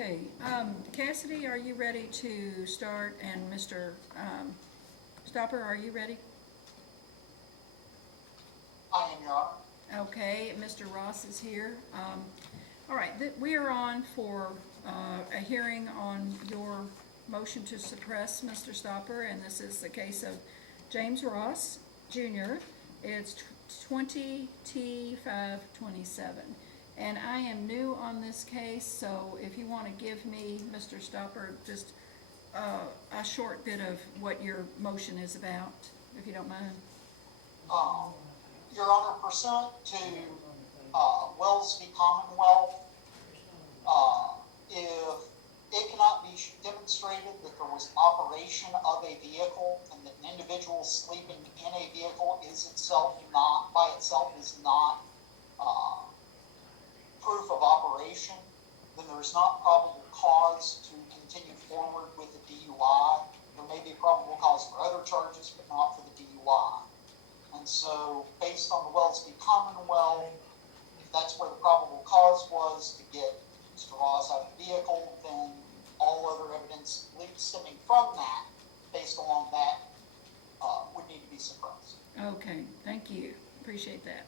Okay, Cassidy, are you ready to start? And Mr. Stopper, are you ready? I am, Your Honor. Okay, Mr. Ross is here. All right, we are on for a hearing on your motion to suppress, Mr. Stopper, and this is the case of James Ross Jr. It's 20 T-527. And I am new on this case, so if you want to give me, Mr. Stopper, just a short bit of what your motion is about, if you don't mind. Your Honor, pursuant to Wells v. Commonwealth, if it cannot be demonstrated that there was operation of a vehicle and that an individual sleeping in a vehicle is itself not, by itself, is not proof of operation, then there is not probable cause to continue forward with the DUI. There may be probable cause for other charges, but not for the DUI. And so, based on the Wells v. Commonwealth, if that's where the probable cause was to get Mr. Ross out of the vehicle, then all other evidence stemming from that, based along that, would need to be suppressed. Okay, thank you. Appreciate that.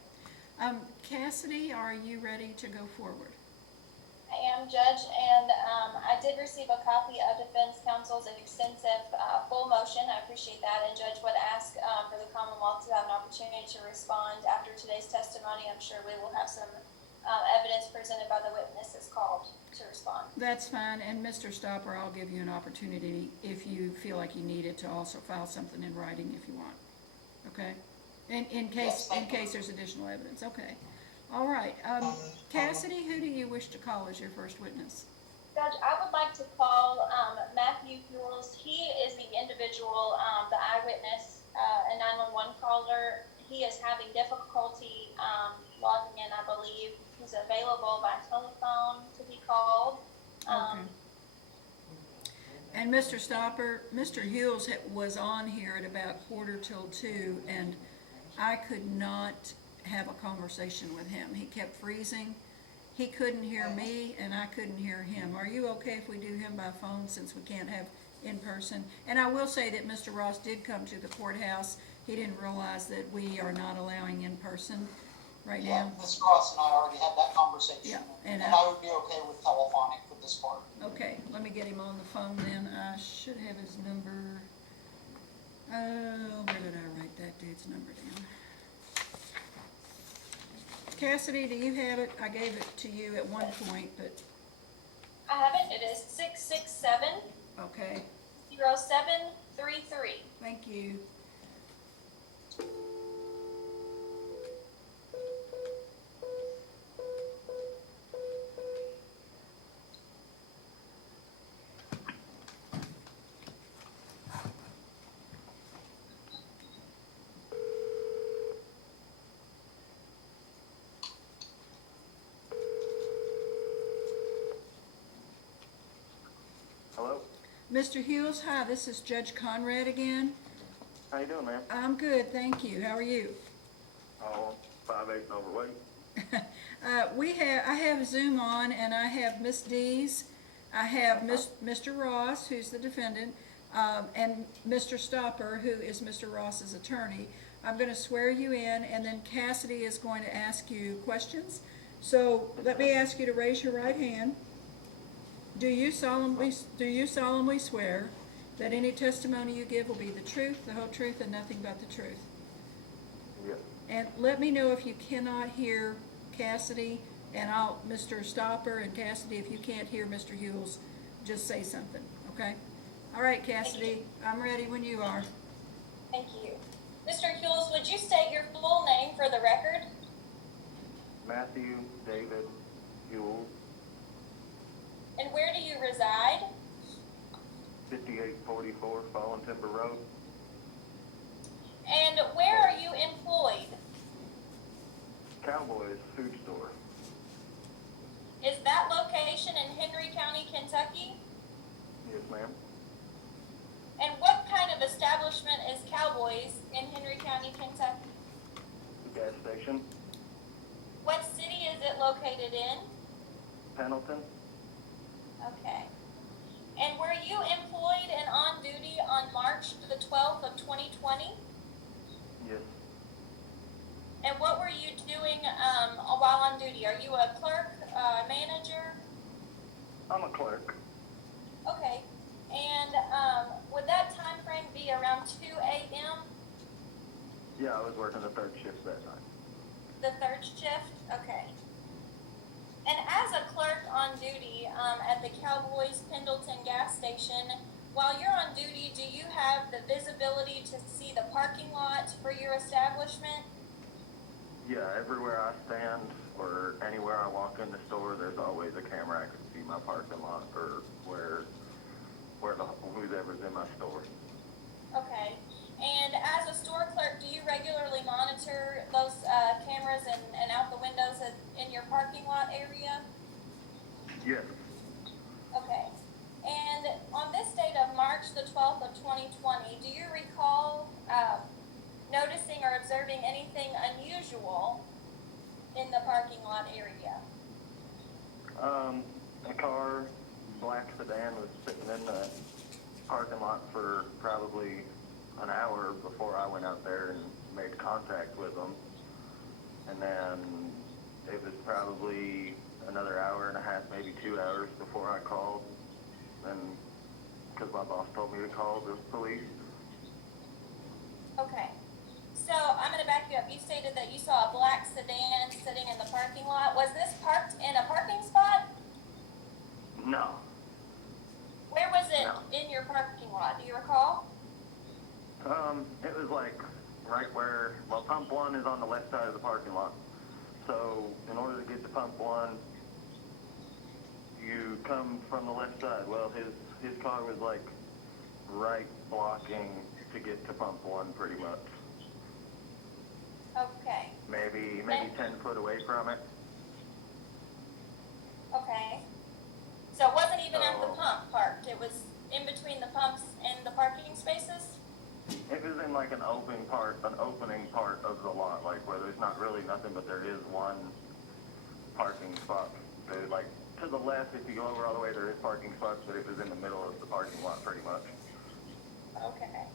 Cassidy, are you ready to go forward? I am, Judge, and I did receive a copy of defense counsel's extensive full motion. I appreciate that, and Judge would ask for the Commonwealth to have an opportunity to respond after today's testimony. I'm sure we will have some evidence presented by the witnesses called to respond. That's fine, and Mr. Stopper, I'll give you an opportunity if you feel like you need it to also file something in writing if you want. Okay? In case there's additional evidence. Okay. All right. Cassidy, who do you wish to call as your first witness? Judge, I would like to call Matthew Hewells. He is the individual, the eyewitness, a 911 caller. He is having difficulty logging in, I believe. He's available by telephone to be called. Okay. And Mr. Stopper, Mr. Hewells was on here at about 1:45, and I could not have a conversation with him. He kept freezing. He couldn't hear me, and I couldn't hear him. Are you okay if we do him by phone since we can't have in person? And I will say that Mr. Ross did come to the courthouse. He didn't realize that we are not allowing in person right now. Yeah, Mr. Ross and I already had that conversation. Yeah, and I would be okay with telephonic for this part. Okay, let me get him on the phone then. I should have his number. Oh, where did I write that dude's number down? Cassidy, do you have it? I gave it to you at one point, but. I have it. It is 667 Okay, 0733. thank you. Hello? Mr. Hewells, hi, this is Judge Conrad again. How you doing, ma'am? I'm good, thank you. How are you? Oh, 5'8" and overweight. I have Zoom on, and I have Miss Dees. I have Mr. Ross, who's the defendant, and Mr. Stopper, who is Mr. Ross's attorney. I'm going to swear you in, and then Cassidy is going to ask you questions. So let me ask you to raise your right hand. Do you solemnly swear that any testimony you give will be the truth, the whole truth, and nothing but the truth? Yes. And let me know if you cannot hear Cassidy, and Mr. Stopper and Cassidy, if you can't hear Mr. Hewells, just say something, okay? All right, Cassidy, I'm ready when you are. Thank you. Mr. Hewells, would you state your full name for the record? Matthew David Ewell, And where do you reside? 5844 Fallen Timber Road, And where are you employed? Cowboys Food Store. Is that location in Henry County, Kentucky? Yes, ma'am. And what kind of establishment is Cowboys in Henry County, Kentucky? Gas station, What city is it located in? Pendleton. Okay. And were you employed and on duty on March the 12th of 2020? Yes. And what were you doing while on duty? Are you a clerk, manager? I'm a clerk. Okay. And would that time frame be around 2 a.m.? Yeah, I was working the third shift that night. The third shift? Okay. And as a clerk on duty at the Cowboys Pendleton gas station, while you're on duty, do you have the visibility to see the parking lot for your establishment? Yeah, everywhere I stand or anywhere I walk in the store, there's always a camera. I can see my parking lot or whoever's in my store. Okay. And as a store clerk, do you regularly monitor those cameras and out the windows in your parking lot area? Yes. Okay. And on this date of March the 12th of 2020, do you recall noticing or observing anything unusual in the parking lot area? A car, black sedan, was sitting in the parking lot for probably an hour before I went out there and made contact with them. And then it was probably another hour and a half, maybe 2 hours before I called. And because my boss told me to call the police. Okay. So I'm going to back you up. You stated that you saw a black sedan sitting in the parking lot. Was this parked in a parking spot? No. Where was it No. in your parking lot? Do you recall? It was like right where, well, pump one is on the left side of the parking lot. So in order to get to pump one, you come from the left side. Well, his car was like right blocking to get to pump one pretty much. Okay. Maybe And- 10 foot away from it. Okay. So it wasn't even at the So- pump parked. It was in between the pumps and the parking spaces? It was in like an opening part of the lot, like where there's not really nothing, but there is one parking spot. There's like to the left, if you go over all the way, there is parking spots, but it was in the middle of the parking lot pretty much. Okay.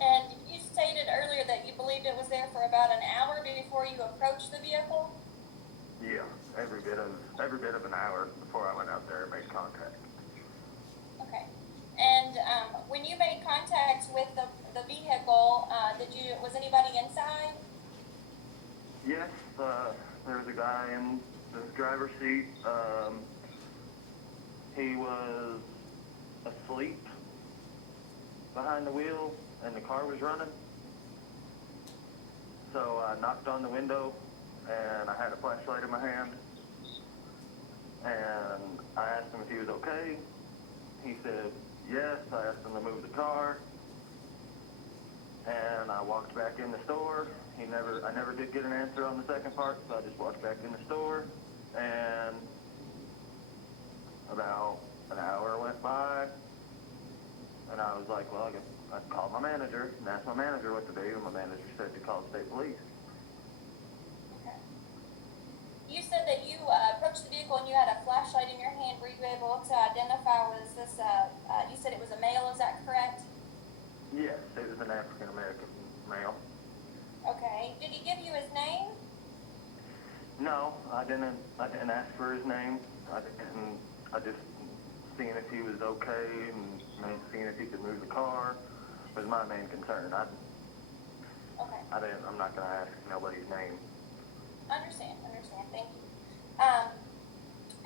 And you stated earlier that you believed it was there for about an hour before you approached the vehicle? Yeah, every bit of an hour before I went out there and made contact. Okay. And when you made contact with the vehicle, was anybody inside? Yes, there was a guy in the driver's seat. He was asleep behind the wheel, and the car was running. So I knocked on the window, and I had a flashlight in my hand, and I asked him if he was okay. He said yes. I asked him to move the car, and I walked back in the store. I never did get an answer on the second part, so I just walked back in the store, and about an hour went by, and I was like, well, I guess I'd call my manager and ask my manager what to do, and my manager said to call the state police. Okay. You said that you approached the vehicle and you had a flashlight in your hand. Were you able to identify, was this, you said it was a male, is that correct? Yes, it was an African American male. Okay. Did he give you his name? No, I didn't ask for his name. I just seeing if he was okay and seeing if he could move the car was my main concern. Okay. I'm not gonna ask nobody's name. Understand, thank you.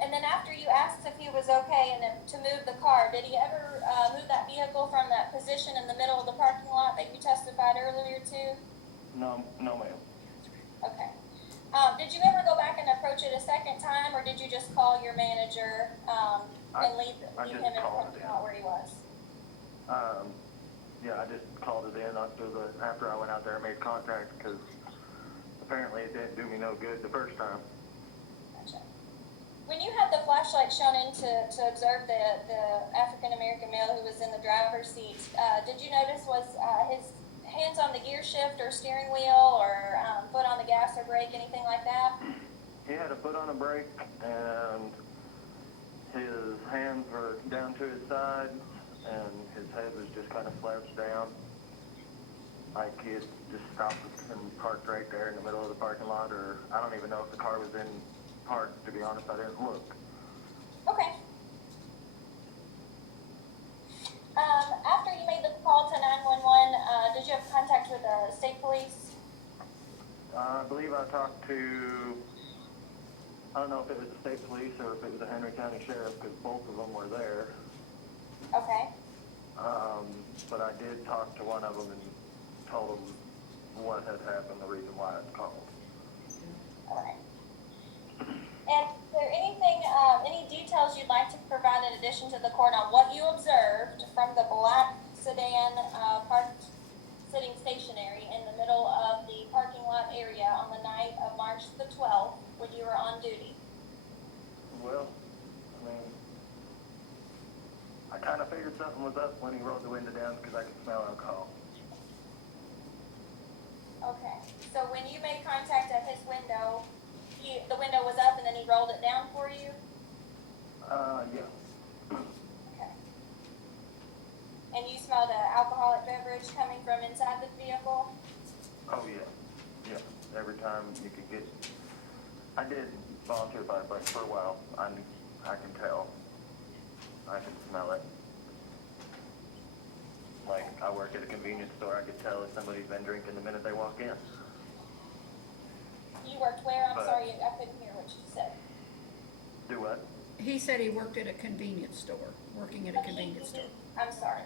And then after you asked if he was okay and to move the car, did he ever move that vehicle from that position in the middle of the parking lot that you testified earlier to? No, ma'am. Okay. Did you ever go back and approach it a second time, or did you just call your manager and leave I him just in the called parking it lot where he was? Yeah, I just called it in after I went out there and made contact because apparently it didn't do me no good the first time. Gotcha. When you had the flashlight shone in to observe the African American male who was in the driver's seat, did you notice was his hands on the gear shift or steering wheel or foot on the gas or brake, anything like that? He had a foot on a brake and His hands were down to his sides, and his head was just kind of slouched down. Like he had just stopped and parked right there in the middle of the parking lot, or I don't even know if the car was in park, to be honest. I didn't look. Okay. After you made the call to 911, did you have contact with the state police? I believe I talked to, I don't know if it was the state police or if it was the Henry County Sheriff, because both of them were there. Okay. But I did talk to one of them and told them what had happened, the reason why I called. Alright. And is there anything, any details you'd like to provide in addition to the court on what you observed from the black sedan, parked sitting stationary in the middle of the parking lot area on the night of March the 12th when you were on duty? Well, I mean, I kind of figured something was up when he rolled the window down because I could smell alcohol. Okay, so when you made contact at his window, the window was up and then he rolled it down for you? Yeah. Okay. And you smelled an alcoholic beverage coming from inside the vehicle? Oh, yeah. Yeah. Every time you could get, I did volunteer firefight for a while. I can tell. I can smell it. Like, I work at a convenience store, I could tell if somebody's been drinking the minute they walk in. You worked where? I'm But- sorry, I couldn't hear what you said. Do what? He said he worked at a convenience store, working at a convenience store. I'm sorry.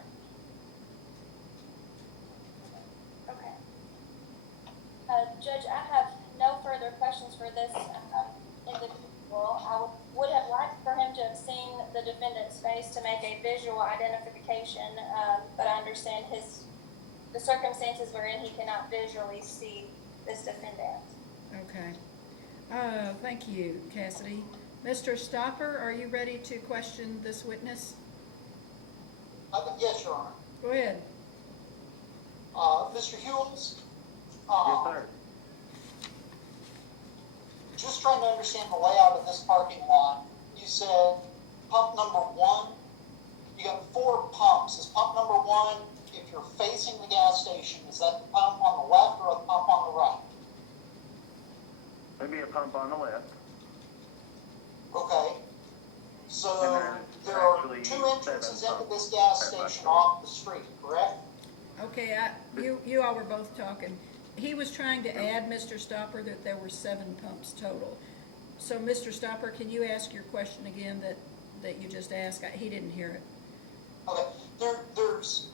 Okay. Judge, I have no further questions for this individual. I would have liked for him to have seen the defendant's face to make a visual identification, but I understand the circumstances wherein he cannot visually see this defendant. Okay. Thank you, Cassidy. Mr. Stopper, are you ready to question this witness? Yes, Your Honor. Go ahead. Mr. Hewells? Yes, sir. Just trying to understand the layout of this parking lot. You said pump number 1. You got 4 pumps. Is pump number 1, if you're facing the gas station, is that the pump on the left or the pump on the right? Maybe a pump on the left. Okay. So And there there's are actually 2 entrances 7 into this pumps gas at my station store. off the street, correct? Okay, you all were both talking. He was trying to add, Mr. Stopper, that there were 7 pumps total. So, Mr. Stopper, can you ask your question again that you just asked? He didn't hear it. Okay. There's,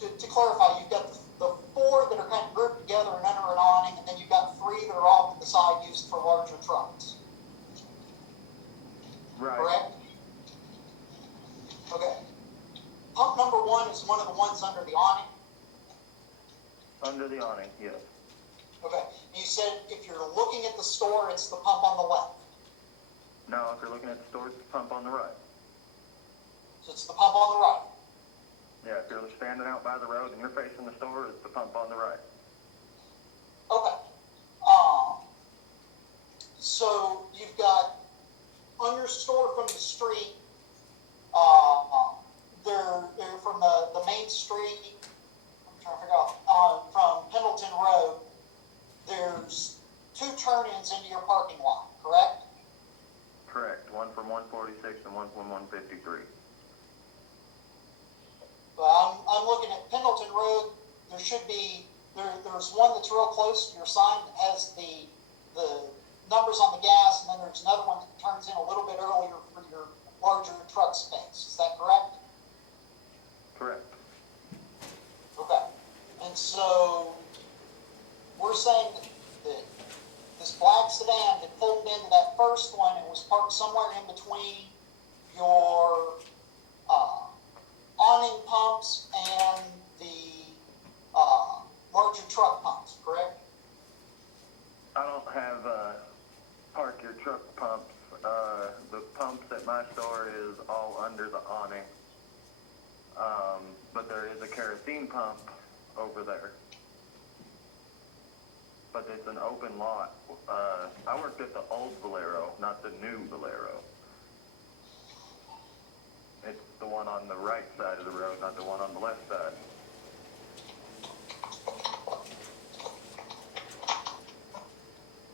to clarify, you've got the 4 that are kind of grouped together and under an awning, and then you've got 3 that are off to the side used for larger trucks. Right. Correct? Okay. Pump number 1 is one of the ones under the awning. Under the awning, yes. Okay. You said if you're looking at the store, it's the pump on the left. No, if you're looking at the store, it's the pump on the right. So it's the pump on the right. Yeah, if you're standing out by the road and you're facing the store, it's the pump on the right. Okay. So you've got on your store from the street, they're from the main street. I'm trying to figure out from Pendleton Road. There's 2 turn-ins into your parking lot, correct? Correct. One from 146 and one from 153. I'm looking at Pendleton Road. There should be there's one that's real close to your sign that has the numbers on the gas, and then there's another one that turns in a little bit earlier for your larger truck space. Is that correct? Correct. Okay. And so we're saying that this black sedan that pulled into that first one and was parked somewhere in between your awning pumps and the larger truck pumps, correct? I don't have park your truck pumps. The pumps at my store is all under the awning. But there is a kerosene pump over there. But it's an open lot. I worked at the old Valero, not the new Valero. It's the one on the right side of the road, not the one on the left side.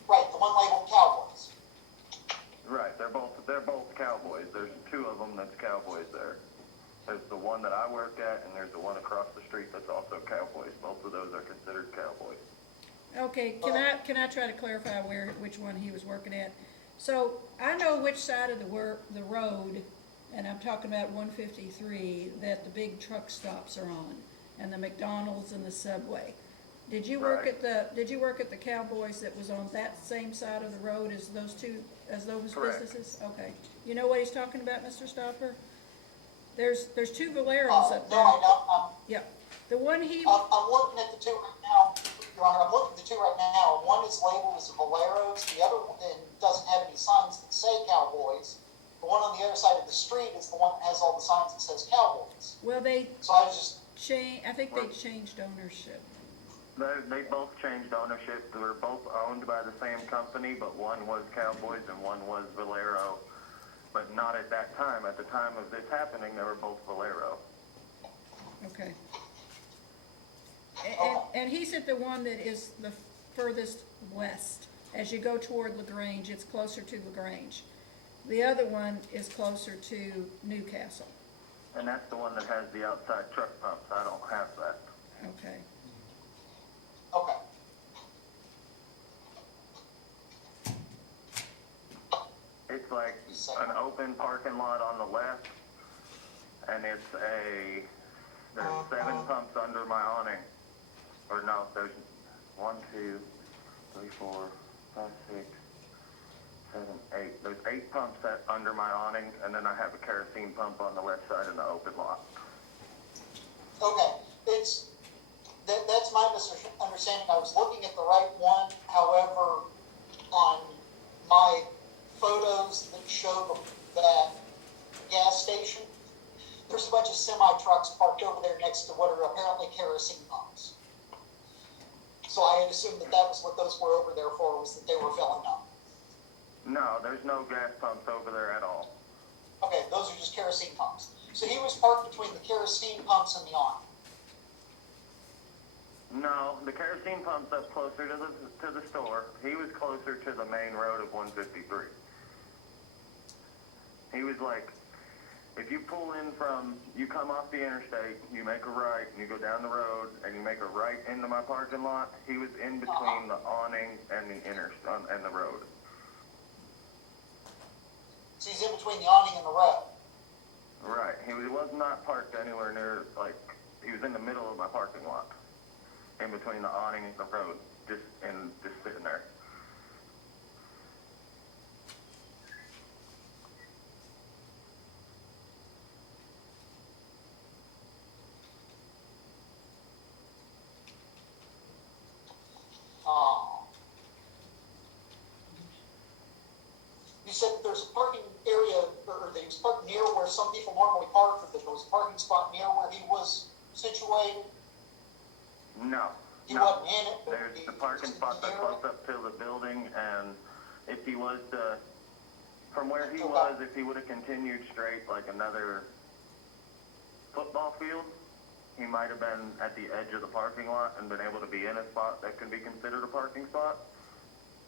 Right, the one labeled Cowboys. Right, they're both Cowboys. There's two of them that's Cowboys there. There's the one that I work at, and there's the one across the street that's also Cowboys. Both of those are considered Cowboys. Okay, can I try to clarify which one he was working at? So, I know which side of the road, and I'm talking about 153, that the big truck stops are on, and the McDonald's and the Subway. Did you work Right. did you work at the Cowboys that was on that same side of the road as those Correct. businesses? Okay. You know what he's talking about, Mr. Stopper? There's two Valeros up there. No, I don't. Yeah, the one he, I'm looking at the two right now, Your Honor, I'm looking at the two right now. One is labeled as Valero's, the other one doesn't have any signs that say Cowboys. The one on the other side of the street is the one that has all the signs that says Cowboys. well, they So I was just, I think they changed ownership. They both changed ownership. They were both owned by the same company, but one was Cowboys and one was Valero. But not at that time. At the time of this happening, they were both Valero. Okay. And he's at the one that is the furthest west. As you go toward LaGrange, it's closer to LaGrange. The other one is closer to Newcastle. And that's the one that has the outside truck pumps. I don't have that. Okay. okay. It's like an open parking lot on the left, and there's 7 pumps under my awning. Or no, there's 1, 2, 3, 4, 5, 6, 7, 8. There's 8 pumps under my awning, and then I have a kerosene pump on the left side in the open lot. Okay, that's my misunderstanding. I was looking at the right one. However, on my photos that show that gas station, there's a bunch of semi-trucks parked over there next to what are apparently kerosene pumps. So I had assumed that was what those were over there for, was that they were filling up. No, there's no gas pumps over there at all. Okay, those are just kerosene pumps. So he was parked between the kerosene pumps and the awning. No, the kerosene pump's up closer to the store. He was closer to the main road of 153. He was like, if you pull in you come off the interstate, you make a right, and you go down the road, and you make a right into my parking lot, he was in between the awning and the road. So he's in between the awning and the road. Right. He was not parked anywhere near, he was in the middle of my parking lot, in between the awning and the road, just sitting there. You said that there's a parking area, or that he was parked near where some people normally park, or that there was a parking spot near where he was situated? No. He No. wasn't in it? But There's he the parking was spot that's near close it? up to the building, and if he was from where he Okay. was, if he would have continued straight like another football field, he might have been at the edge of the parking lot and been able to be in a spot that could be considered a parking spot.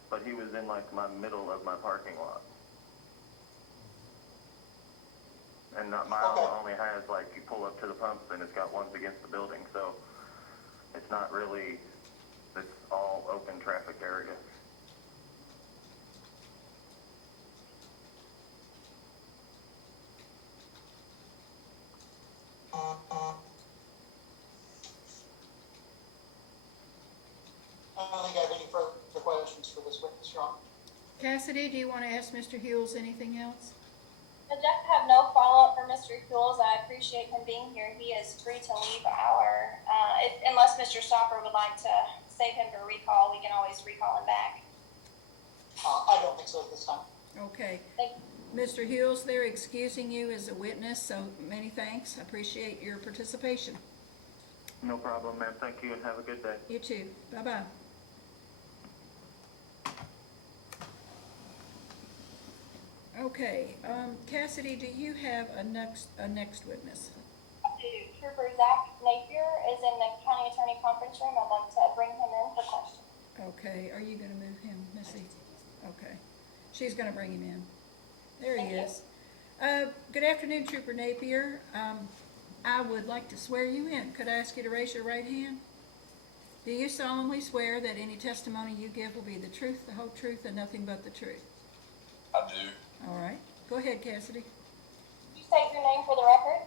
But he was in my middle of my parking lot. And my Okay. only has you pull up to the pumps and it's got ones against the building, so it's not really, it's all open traffic area. I don't think I have any further questions for this witness, Your Honor. Cassidy, do you want to ask Mr. Hughes anything else? Judge, I have no follow-up for Mr. Hughes. I appreciate him being here. He is free to leave unless Mr. Stopper would like to save him for recall, we can always recall him back. I don't think so at this time. Okay. Thank you. Mr. Hughes, they're excusing you as a witness, so many thanks. I appreciate your participation. No problem, ma'am. Thank you and have a good day. You too. Bye-bye. Okay, Cassidy, do you have a next witness? Trooper Zach Napier is in the county attorney conference room. I'd like to bring him in for questions. Okay, are you gonna move him, Missy? Okay, she's gonna bring him in. There he Thank you. is. Good afternoon, Trooper Napier. I would like to swear you in. Could I ask you to raise your right hand? Do you solemnly swear that any testimony you give will be the truth, the whole truth, and nothing but the truth? I do. All right, go ahead, Cassidy. Could you state your name for the record?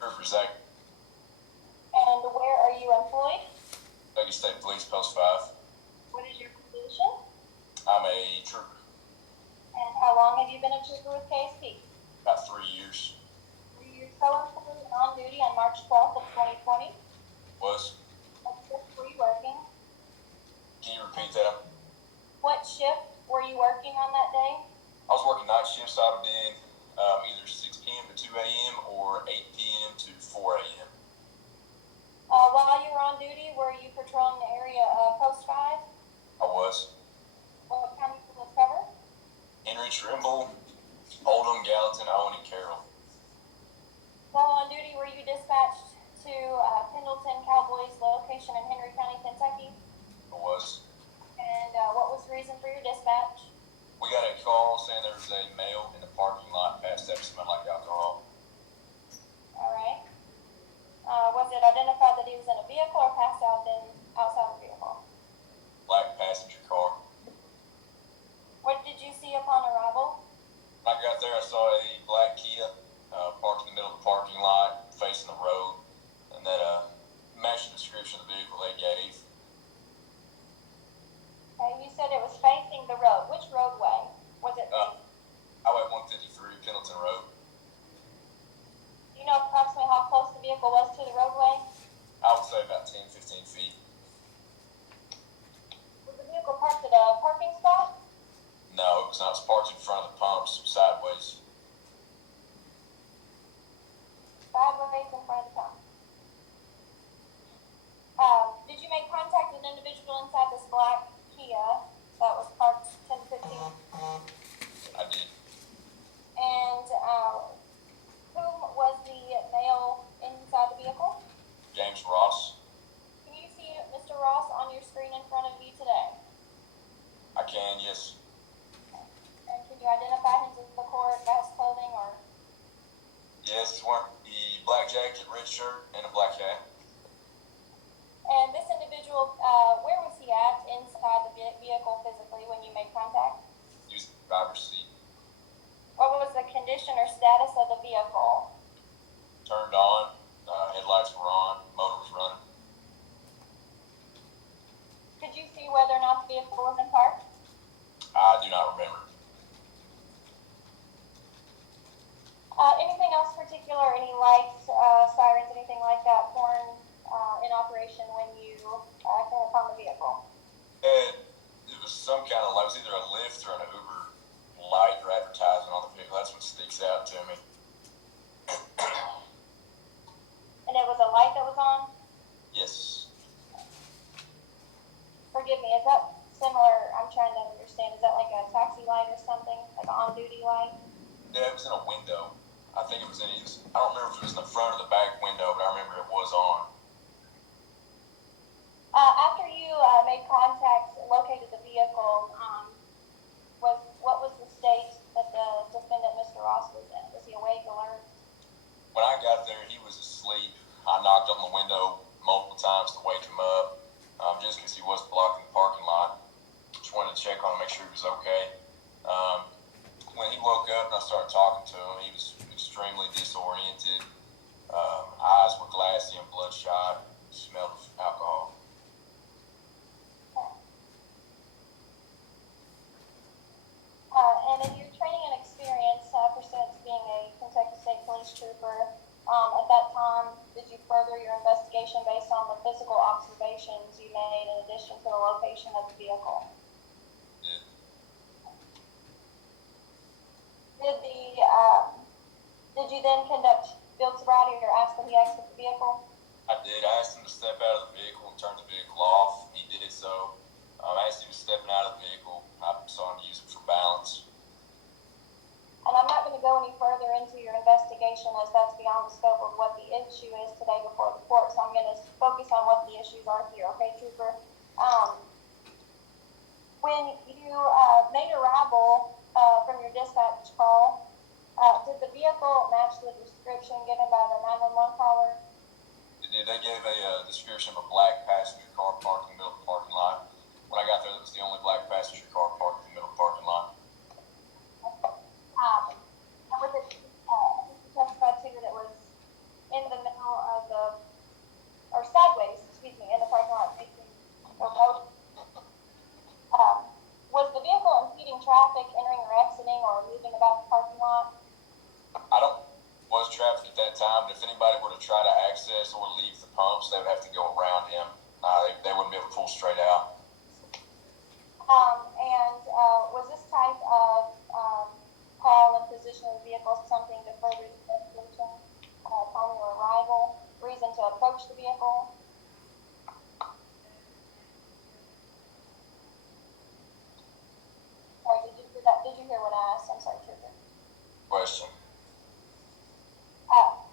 Trooper Zach, And where are you employed? Kentucky State Police Post 5. What is your position? I'm a trooper. And how long have you been a trooper with KSP? About 3 years. Were you so employed and on duty on March 12th of 2020? Was. What shift were you working? Can you repeat that? What shift were you working on that day? I was working night shifts. I would have been either 6 p.m. to 2 a.m. or 8 p.m. to 4 a.m. While you were on duty, were you patrolling the area of Post 5? I was. What county did this cover? Henry, Trimble, Oldham, Gallatin, Owen, and Carroll. While on duty, were you dispatched to Pendleton Cowboys location in Henry County, Kentucky? I was. And what was the reason for your dispatch? We got a call saying there was a male in the parking lot passed that smelled like alcohol. All right. Was it identified that he was in a vehicle or passed out outside the vehicle? Black passenger car. What did you see upon arrival? When I got there, I saw a black Kia parked in the middle of the parking lot, facing the road, and that matched the description of the vehicle they gave. Okay, you said it was facing the road. Which roadway was it? Highway 153, Pendleton Road. Do you know approximately how close the vehicle was to the roadway? I would say about 10, 15 feet. Was the vehicle parked at a parking spot? No, it was not. It was parked in front of the pumps, sideways. Sideways in front of the pump. Did you make contact with an individual inside this black Kia that was parked 10 to 15? I did. And who was the male inside the vehicle? James Ross. Can you see Mr. Ross on your screen in front of you today? I can, yes. And can you identify him to the court by his clothing or? Yes, he's wearing the black jacket, red shirt, and a black hat. And this individual, where was he at inside the vehicle physically when you made contact? He was in the driver's seat. What was the condition or status of the vehicle? Turned on, headlights were on, motor was running. Could you see whether or not the vehicle was in park? I do not remember. Anything else particular, any lights, sirens, anything like that, horn in operation when you came upon the vehicle? And it was some kind of, it was either a Lyft or an Uber light or advertisement on the vehicle. That's what sticks out to me. And it was a light that was on? Yes. Forgive me, is that similar, I'm trying to understand, is that like a taxi light or something, like an on-duty light? Yeah, it was in a window. I think it was in, I don't remember if it was in the front or the back window, but I remember it was on. After you made contact, located the vehicle, what was the state that the defendant, Mr. Ross, was in? Was he awake, alert? When I got there, he was asleep. I knocked on the window multiple times to wake him up, just because he was blocking the parking lot. Just wanted to check on him, make sure he was okay. When he woke up and I started talking to him, he was extremely disoriented. Eyes were glassy and bloodshot. Smelled of alcohol. And in your training and experience pursuant to being a Kentucky State Police trooper, at that time, did you further your investigation based on the physical observations you made in addition to the location of the vehicle? Yeah. Did you then conduct field sobriety or ask that he exit the vehicle? I did. I asked him to step out of the vehicle and turn the vehicle off. He did so. As he was stepping out of the vehicle, I saw him use it for balance. And I'm information, as that's beyond the scope of what the issue is today before the court. So I'm going to focus on what the issues are here, okay, Trooper? When you made arrival from your dispatch call, did the vehicle match the description given by the 911 caller? They gave a description of a black passenger car parked in the middle of the parking lot. When I got there, it was the only black passenger car parked in the middle of the parking lot. And with it, you testified to that it was in the middle of or sideways, in the parking lot facing the road. Was the vehicle impeding traffic, entering or exiting, or moving about the parking lot? Was traffic at that time, but if anybody were to try to access or leave the pumps, they would have to go around him. They wouldn't be able to pull straight out. Was this type of call and position of the vehicle something to further the investigation upon your arrival? Reason to approach the vehicle? Sorry, did you hear that? Did you hear what I asked? I'm sorry, Trooper. Question.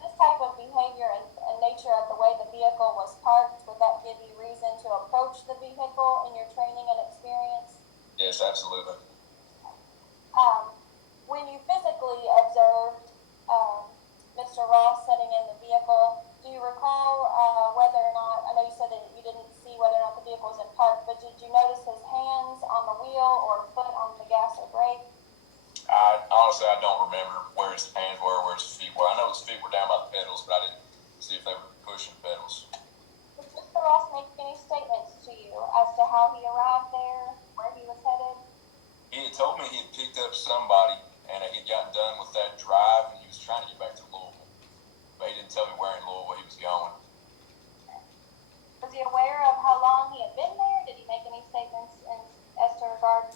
This type of behavior and nature of the way the vehicle was parked, would that give you reason to approach the vehicle in your training and experience? Yes, absolutely. When you physically observed Mr. Ross sitting in the vehicle, do you recall whether or not, I know you said that you didn't see whether or not the vehicle was in park, but did you notice his hands on the wheel or foot on the gas or brake? Honestly, I don't remember where his hands were, where his feet were. I know his feet were down by the pedals, but I didn't see if they were pushing pedals. Did Mr. Ross make any statements to you as to how he arrived there, where he was headed? He had told me he had picked up somebody and he'd gotten done with that drive and he was trying to get back to Louisville. But he didn't tell me where in Louisville he was going. Was he aware of how long he had been there? Did he make any statements as to regard?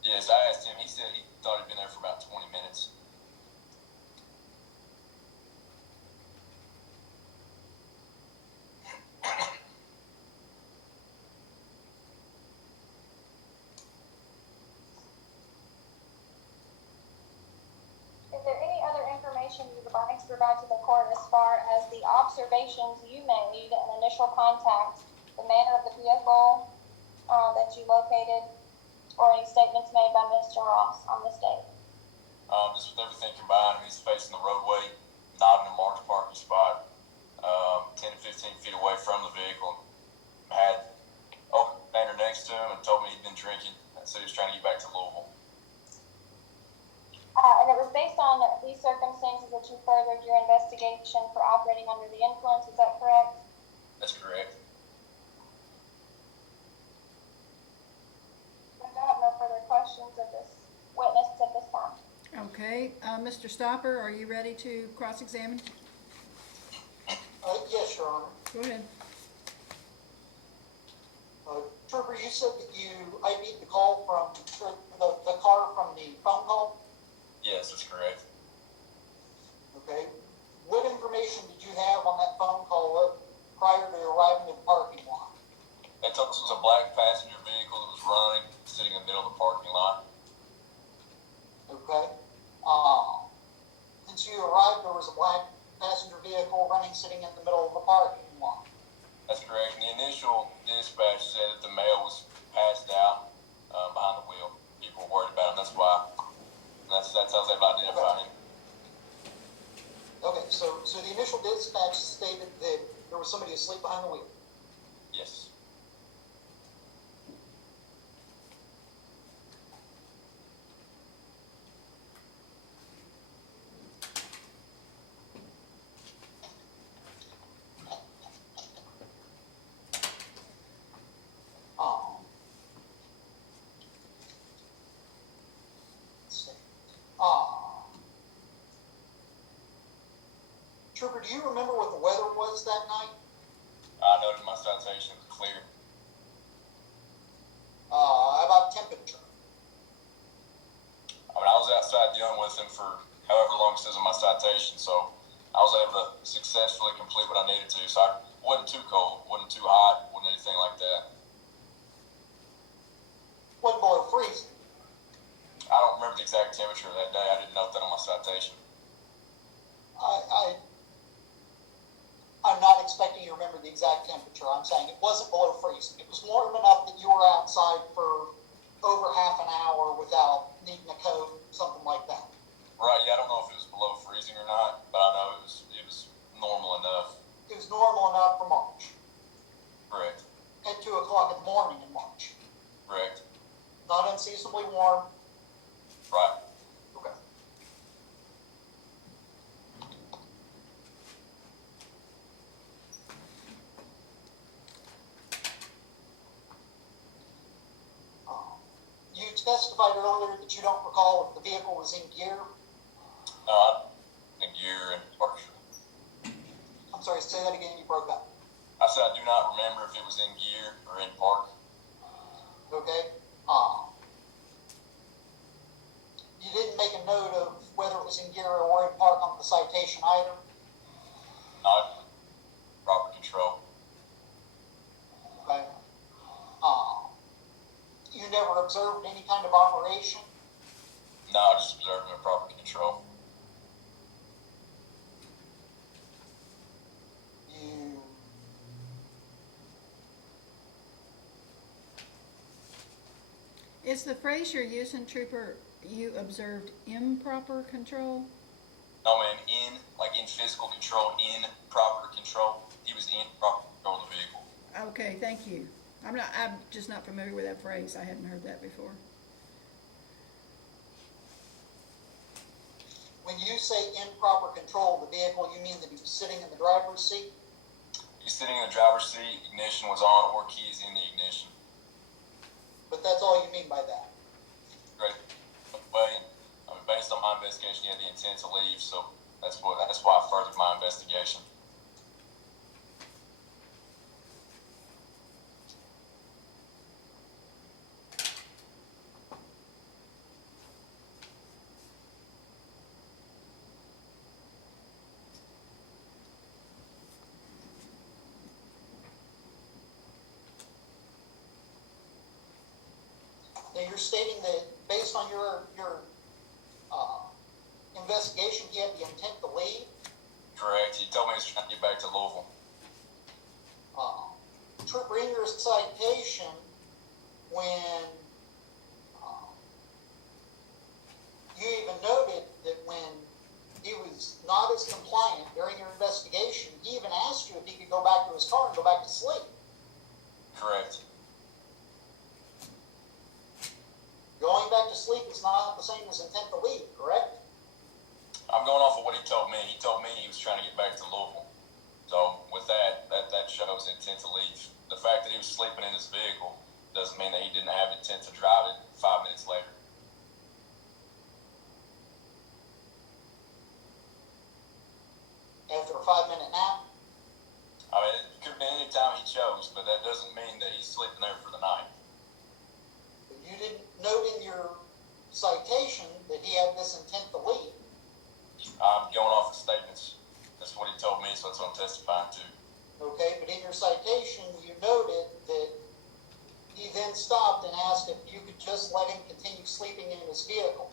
Yes, I asked him. He said he thought he'd been there for about 20 minutes. Is there any other information you would like to provide to the court as far as the observations you made and initial contact, the manner of the vehicle that you located, or any statements made by Mr. Ross on this date? Just with everything combined, he's facing the roadway, not in a marked parking spot, 10 to 15 feet away from the vehicle. Had open container next to him and told me he'd been drinking, and so he was trying to get back to Louisville. And it was based on these circumstances that you furthered your investigation for operating under the influence, is that correct? That's correct. I have no further questions of this witness at this time. Okay, Mr. Stopper, are you ready to cross-examine? Yes, Your Honor. Go ahead. Trooper, you said that you ID'd the call from the car from the phone call? Yes, that's correct. Okay. What information did you have on that phone call prior to arriving at the parking lot? They told us it was a black passenger vehicle that was running, sitting in the middle of the parking lot. Okay. Since you arrived, there was a black passenger vehicle running, sitting in the middle of the parking lot. That's correct. And the initial dispatch said that the male was passed out behind the wheel. People were worried about him. That's why. That's how they identified him. Okay, so the initial dispatch stated that there was somebody asleep behind the wheel. Yes. Let's see. Trooper, do you remember what the weather was that night? I noted my citation was clear. About temperature. I mean, I was outside dealing with him for however long it says in my citation, so I was able to successfully complete what I needed to. So I wasn't too cold, wasn't too hot, wasn't anything like that. Wasn't below freezing. I don't remember the the exact temperature that day. I didn't note that on my citation. I'm not expecting you to remember the exact temperature. I'm saying it wasn't below freezing. It was warm enough that you were outside for over half an hour without needing a coat, something like that. Right, yeah, I don't know if it was below freezing or not, but I know it was normal enough. It was normal enough for March. Correct. At 2 o'clock in the morning in March. Correct. Not unseasonably warm. Right. Okay. You testified earlier that you don't recall if the vehicle was in gear. In gear and park. I'm sorry, say that again, you broke up. I said I do not remember if it was in gear or in park. Okay? You didn't make a note of whether it was in gear or in park on the citation either? Not proper control. Okay? You never observed any kind of operation? No, I just observed in proper control. You... Is the phrase you're using, Trooper, you observed improper control? No, man, in physical control, in proper control. He was in proper control of the vehicle. Okay, thank you. I'm just not familiar with that phrase. I hadn't heard that before. When you say improper control of the vehicle, you mean that he was sitting in the driver's seat? He's sitting in the driver's seat, ignition was on, or keys in the ignition. But that's all you mean by that? Great. Way, based on my investigation, he had the intent to leave, so that's why I furthered my investigation. Now you're stating that based on your investigation, he had the intent to leave? Correct. He told me he was trying to get back to Louisville. Trooper, in your citation, when you even noted that when he was not as compliant during your investigation, he even asked you if he could go back to his car and go back to sleep. Correct. Going back to sleep is not the same as intent to leave, correct? I'm going off of what he told me. He told me he was trying to get back to Louisville. So with that shows intent to leave. The fact that he was sleeping in his vehicle doesn't mean that he didn't have intent to drive it 5 minutes later. After a 5-minute nap? I mean, it could have been any time he chose, but that doesn't mean that he's sleeping there for the night. But you didn't note in your citation that he had this intent to leave. I'm going off the statements. That's what he told me, so that's what I'm testifying to. Okay, but in your citation, you noted that he then stopped and asked if you could just let him continue sleeping in his vehicle.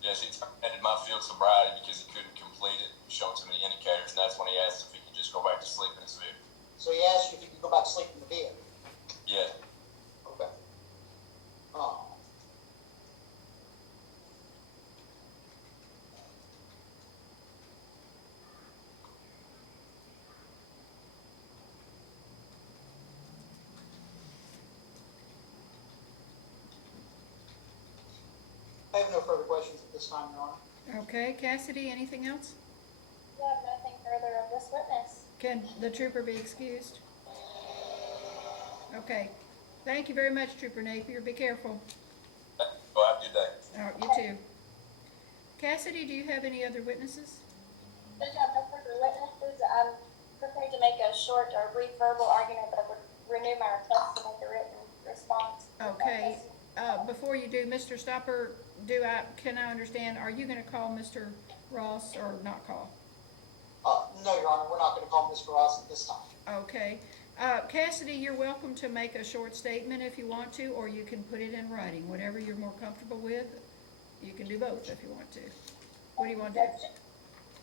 Yes, he terminated my field sobriety because he couldn't complete it, showing too many indicators, and that's when he asked if he could just go back to sleep in his vehicle. So he asked you if you could go back to sleep in the vehicle. Yeah. Okay. I have no further questions at this time, Your Honor. Okay, Cassidy, anything else? You have nothing further of this witness. Can the trooper be excused? Okay. Thank you very much, Trooper Napier. Be careful. Well, have a good day. All right, you too. Cassidy, do you have any other witnesses? Judge, I have no further witnesses. I'm prepared to make a short or brief verbal argument, but would renew my request to make a written response. Okay. Before you do, Mr. Stopper, can I understand, are you gonna call Mr. Ross or not call? No, Your Honor, we're not going to call Mr. Ross at this time. Okay. Cassidy, you're welcome to make a short statement if you want to, or you can put it in writing, whatever you're more comfortable with. you can do both if you want to. What do you want to do?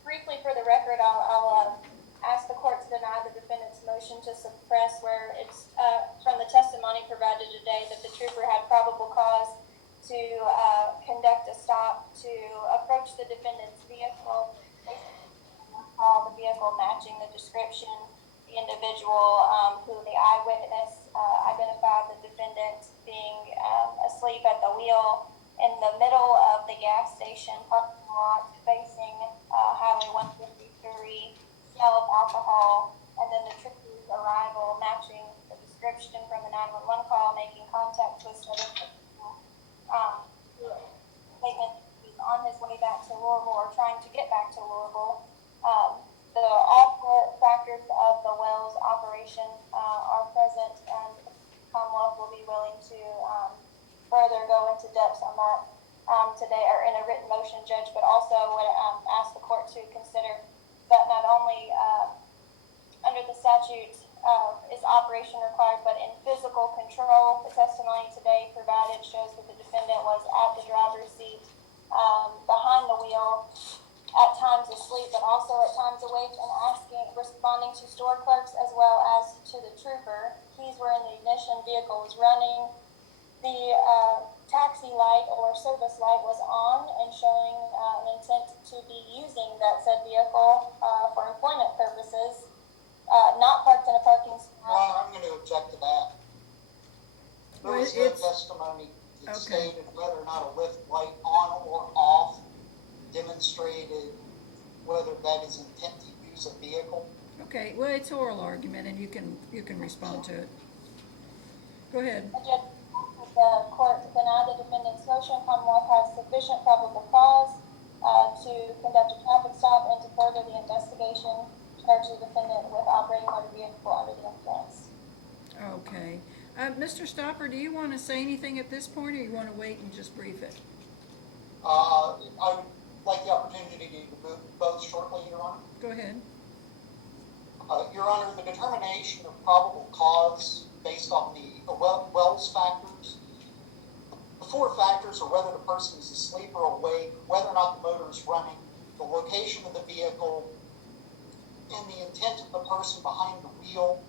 Briefly, for the record, I'll ask the court to deny the defendant's motion to suppress where it's, from the testimony provided today, that the trooper had probable cause to conduct a stop to approach the defendant's vehicle, call the vehicle matching the description. The individual who the eyewitness identified the defendant being asleep at the wheel in the middle of the gas station parking lot facing Highway 153, smell of alcohol, and then the trooper's arrival matching the description from the 911 call, making contact with the statement he was on his way back to Louisville or trying to get back to Louisville. All four factors of the Wells operation are present, and Commonwealth will be willing to further go into depth on that today, or in a written motion, Judge, but also would ask the court to consider that not only under the statute is operation required, but in physical control. The testimony today provided shows that the defendant was at the driver's seat, behind the wheel, at times asleep, but also at times awake and responding to store clerks as well as to the trooper. Keys were in the ignition, vehicle was running. The taxi light or service light was on and showing an intent to be using that said vehicle for employment purposes, not parked in a parking spot. I'm going to object to that. There was no testimony that stated whether or not a lift light on or off demonstrated whether that is intent to use a vehicle. Okay, well, it's oral argument, and you can respond to it. Go ahead. The court denied the defendant's motion. Commonwealth has sufficient probable cause to conduct a traffic stop and to further the investigation, charge the defendant with operating motor vehicle under the influence. Okay. Mr. Stopper, do you want to say anything at this point, or you want to wait and just brief it? I would like the opportunity to move both shortly, Your Honor. Go ahead. Your Honor, the determination of probable cause based on the Wells factors, the four factors are whether the person is asleep or awake, whether or not the motor is running, the location of the vehicle, and the intent of the person behind the wheel.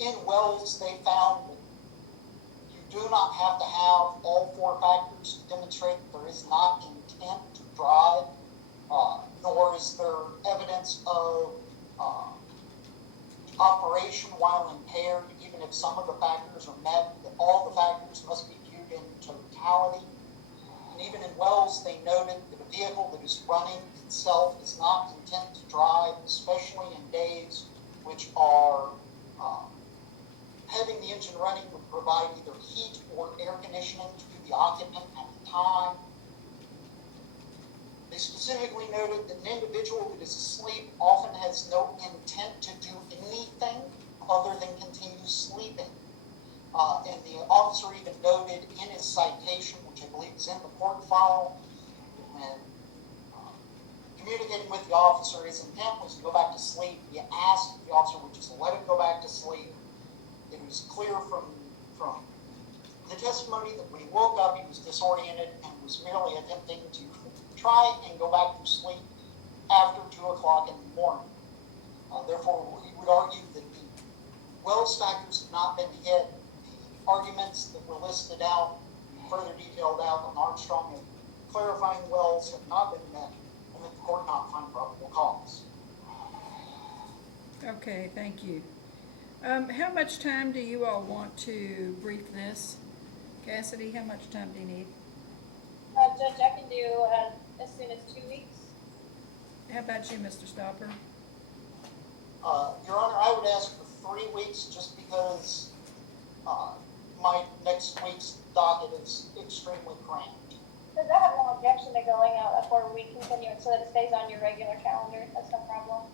In Wells, they found that you do not have to have all four factors to demonstrate that there is not intent to drive, nor is there evidence of operation while impaired. Even if some of the factors are met, that all the factors must be viewed in totality. And even in Wells, they noted that a vehicle that is running itself is not intent to drive, especially in days which are having the engine running would provide either heat or air conditioning to the occupant at the time. They specifically noted that an individual that is asleep often has no intent to do anything other than continue sleeping. And the officer even noted in his citation, which I believe is in the court file, when communicating with the officer, his intent was to go back to sleep. He asked if the officer would just let him go back to sleep. It was clear from the testimony that when he woke up, he was disoriented and was merely attempting to try and go back to sleep after 2 o'clock in the morning. Therefore, we would argue that the Wells factors have not been hit. The arguments that were listed out, further detailed out on Armstrong and clarifying Wells have not been met, and that the court not find probable cause. Okay, thank you. How much time do you all want to brief this? Cassidy, how much time do you need? Judge, I can do as soon as 2 weeks. How about you, Mr. Stopper? Your Honor, I would ask for 3 weeks just because my next week's docket is extremely cramped. Does that have no objection to going out a 4-week continuance so that it stays on your regular calendar? That's no problem.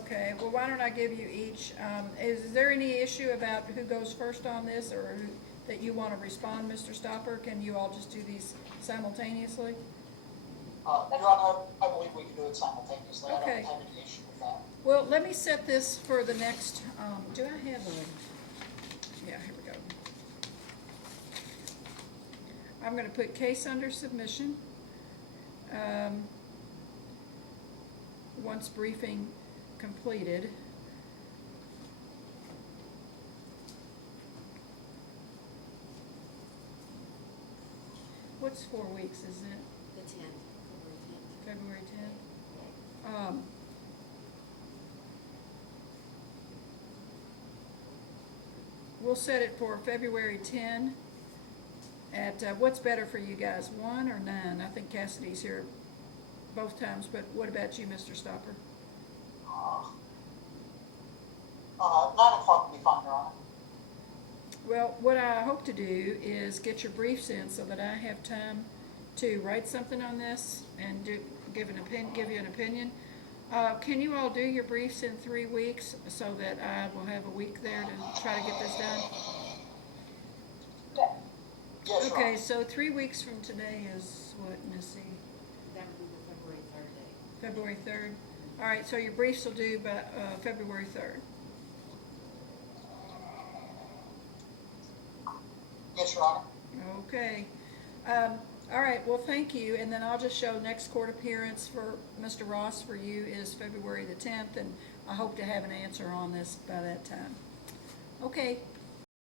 Okay, well, why don't I give you each, is there any issue about who goes first on this, or that you want to respond, Mr. Stopper? Can you all just do these simultaneously? Your Honor, I believe we can do it simultaneously. Okay. I don't have any issue with that. Well, let me set this for the next, do I have a, yeah, here we I'm gonna put case under submission. Once briefing completed. What's 4 weeks, isn't it? The 10th, February 10th? We'll set it for February 10 at, what's better for you guys, 1 or 9? I think Cassidy's here both times, but what about you, Mr. Stopper? 9 o'clock will be fine, Your Honor. Well, what I hope to do is get your briefs in so that I have time to write something on this and give you an opinion. Can you all do your briefs in 3 weeks so that I will have a week there to try to get this done? Yes, Your Okay, Honor. so 3 weeks from today is what, Missy? that would be the February 3rd date. February 3rd? All right, so your briefs will do by February 3rd. Yes, Your Honor. Okay. All right, well, thank you, and then I'll just show next court appearance for Mr. Ross for you is February the 10th, and I hope to have an answer on this by that time. Okay,